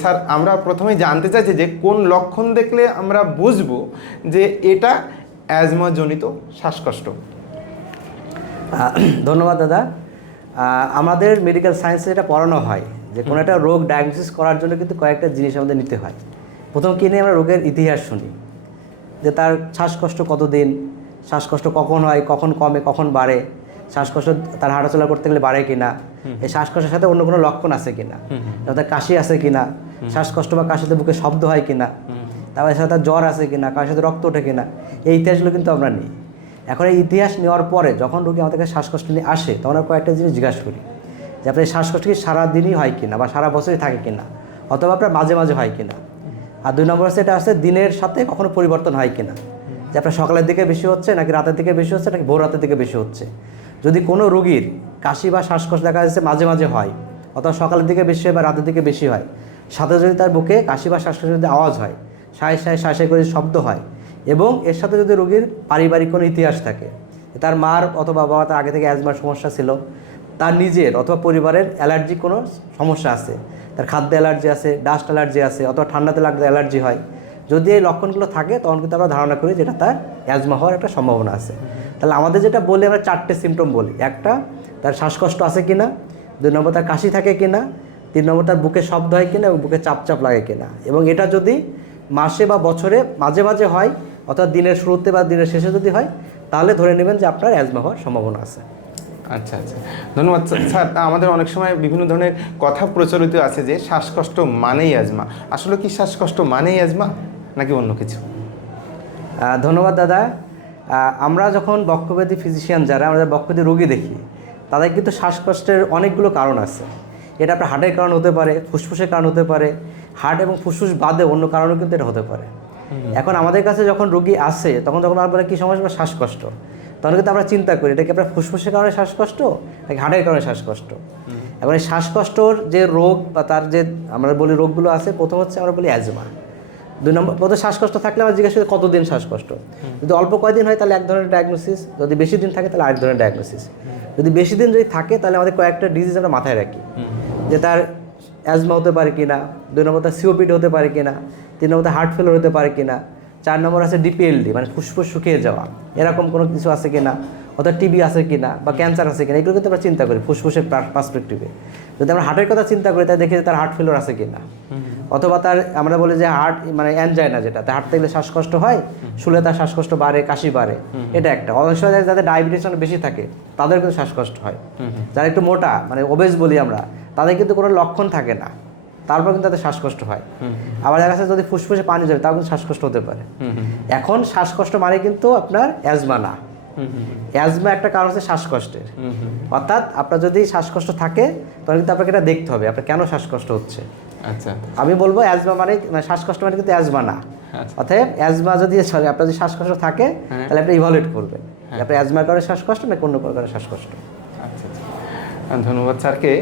Sir আমরা প্রথমে জানতে চাইছি যে কোন লক্ষণ দেখলে আমরা বুঝব যে এটা অ্যাজমাজনিত শ্বাসকষ্ট? ধন্যবাদ দাদা। আমাদের মেডিকেল সায়েন্সে এটা পড়ানো হয় যে কোনো একটা রোগ ডায়াগনোসিস করার জন্য কিন্তু কয়েকটা জিনিস আমাদের নিতে হয়। প্রথম কি নিয়ে আমরা রোগের ইতিহাস শুনি যে তার শ্বাসকষ্ট কতদিন শ্বাসকষ্ট কখন হয় কখন কমে কখন বাড়ে শ্বাসকষ্ট তার হাঁটাচলা করতে গেলে বাড়ে কিনা এই শ্বাসকষ্টের সাথে অন্য কোনো লক্ষণ আছে কিনা তার কাশি আছে কিনা শ্বাসকষ্ট বা কাশিতে বুকে শব্দ হয় কিনা, তারপরে সাথে তার জ্বর আছে কিনা কার সাথে রক্ত ওঠে কিনা, এই ইতিহাসগুলো কিন্তু আমরা নিই। এখন এই ইতিহাস নেওয়ার পরে যখন রোগী আমাদের কাছে শ্বাসকষ্ট নিয়ে আসে, তখন আমরা কয়েকটা জিনিস জিজ্ঞাসা করি। যে আপনার এই শ্বাসকষ্ট কি সারাদিনই হয় কিনা বা সারা বছরই থাকে কিনা, অথবা আপনার মাঝে মাঝে হয় কিনা? আর দুই নম্বর হচ্ছে এটা আছে দিনের সাথে কখনো পরিবর্তন হয় কিনা? যে আপনার সকালের দিকে বেশি হচ্ছে নাকি রাতের দিকে বেশি হচ্ছে নাকি ভোর রাতের দিকে বেশি হচ্ছে? যদি কোনো রোগীর কাশি বা শ্বাসকষ্ট দেখা যাচ্ছে মাঝে মাঝে হয়, অথবা সকালের দিকে বেশি হয় বা রাতের দিকে বেশি হয় সাথে যদি তার বুকে কাশি বা শ্বাসকষ্ট যদি আওয়াজ হয়, সায় সায় শ্বাসে করে শব্দ হয় এবং এর সাথে যদি রোগীর পারিবারিক কোনো ইতিহাস থাকে, তার মার অথবা বাবা তার আগে থেকে অ্যাজমার সমস্যা ছিল, তার নিজের অথবা পরিবারের অ্যালার্জি কোনো সমস্যা আছে, তার খাদ্য অ্যালার্জি আছে, ডাস্ট অ্যালার্জি আছে অথবা ঠান্ডাতে লাগলে অ্যালার্জি হয়, যদি এই লক্ষণগুলো থাকে তখন কিন্তু আমরা ধারণা করি যেটা তার অ্যাজমা হওয়ার একটা সম্ভাবনা আছে। তাহলে আমাদের যেটা বলি আমরা চারটে সিমটম বলি। একটা, তার শ্বাসকষ্ট আছে কিনা, দুই নম্বর তার কাশি থাকে কিনা তিন নম্বর তার বুকে শব্দ হয় কিনা এবং বুকে চাপ চাপ লাগে কিনা। এবং এটা যদি মাসে বা বছরে মাঝে মাঝে হয় অর্থাৎ দিনের শুরুতে বা দিনের শেষে যদি হয় তাহলে ধরে নেবেন যে আপনার অ্যাজমা হওয়ার সম্ভাবনা আছে। আচ্ছা আচ্ছা। ধন্যবাদ স্যার। আমাদের অনেক সময় বিভিন্ন ধরনের কথা প্রচলিত আছে যে শ্বাসকষ্ট মানেই অ্যাজমা আসলে কি শ্বাসকষ্ট মানেই অ্যাজমা নাকি অন্য কিছু? ধন্যবাদ দাদা। আমরা যখন বক্ষব্যাধি ফিজিশিয়ান যারা আমরা বক্ষব্যাধি রোগী দেখি তাদের কিন্তু শ্বাসকষ্টের অনেকগুলো কারণ আছে। এটা আপনার হার্টের কারণ হতে পারে ফুসফুসের কারণ হতে পারে হার্ট এবং ফুসফুস বাদে অন্য কারণও কিন্তু এটা হতে পারে। এখন আমাদের কাছে যখন রোগী আসে তখন যখন আমরা কী সমস্যা? বা শ্বাসকষ্ট। তখন কিন্তু আমরা চিন্তা করি এটা কি আপনার ফুসফুসের কারণে শ্বাসকষ্ট নাকি হার্টের কারণে শ্বাসকষ্ট? এবং এই শ্বাসকষ্টর যে রোগ বা তার যে আমরা বলি রোগগুলো আছে প্রথম হচ্ছে আমরা বলি অ্যাজমা। দুই নম্বর প্রথম শ্বাসকষ্ট থাকলে আমরা জিজ্ঞাসা করি কতদিন শ্বাসকষ্ট? যদি অল্প কয়দিন হয় তাহলে এক ধরনের ডায়াগনোসিস যদি বেশি দিন থাকে তাহলে আরেক ধরনের ডায়াগনোসিস যদি বেশি দিন যদি থাকে তাহলে আমাদের কয়েকটা ডিজিজ আমরা মাথায় রাখি। যে তার অ্যাজমা হতে পারে কিনা দুই নম্বর তার সিওপিডি হতে পারে কিনা তিন নম্বর হার্ট ফেলার হতে পারে কিনা চার নম্বর আছে ডিপিএলডি মানে ফুসফুস শুকিয়ে যাওয়া এরকম কোনো কিছু আছে কিনা অর্থাৎ টিবি আছে কিনা বা ক্যান্সার আছে কিনা এগুলো কিন্তু আমরা চিন্তা করি ফুসফুসের পার্সপেক্টিভে যদি আমরা হার্টের কথা চিন্তা করি তাই দেখি যে তার হার্ট ফেলোর আছে কিনা। অথবা তার আমরা বলি যে হার্ট মানে অ্যানজাইনা যেটা তার হার্ট থেকে শ্বাসকষ্ট হয় শুলে তার শ্বাসকষ্ট বাড়ে কাশি বাড়ে এটা একটা। অনেক সময় যাদের ডায়াবেটিস বেশি থাকে তাদের কিন্তু শ্বাসকষ্ট হয়। যারা একটু মোটা মানে ওবেজ বলি আমরা তাদের কিন্তু কোনো লক্ষণ থাকে না। তারপর কিন্তু তাদের শ্বাসকষ্ট হয়। আবার দেখা যাচ্ছে যদি ফুসফুসে পানি যাবে তাও কিন্তু শ্বাসকষ্ট হতে পারে। এখন শ্বাসকষ্ট মানে কিন্তু আপনার অ্যাজমা না। অ্যাজমা একটা কারণ হচ্ছে শ্বাসকষ্টের। অর্থাৎ আপনার যদি শ্বাসকষ্ট থাকে তাহলে কিন্তু আপনাকে এটা দেখতে হবে আপনার কেন শ্বাসকষ্ট হচ্ছে। আচ্ছা আমি বলব অ্যাজমা মানে মানে শ্বাসকষ্ট মানে কিন্তু অ্যাজমা না। আচ্ছা। অতএব অ্যাজমা যদি সরি আপনার যদি শ্বাসকষ্ট থাকে হ্যাঁ। তাহলে আপনি ইভালুয়েট করবেন। আপনার অ্যাজমার কারণে শ্বাসকষ্ট না অন্য কারণে শ্বাসকষ্ট? আচ্ছা আচ্ছা। ধন্যবাদ স্যারকে।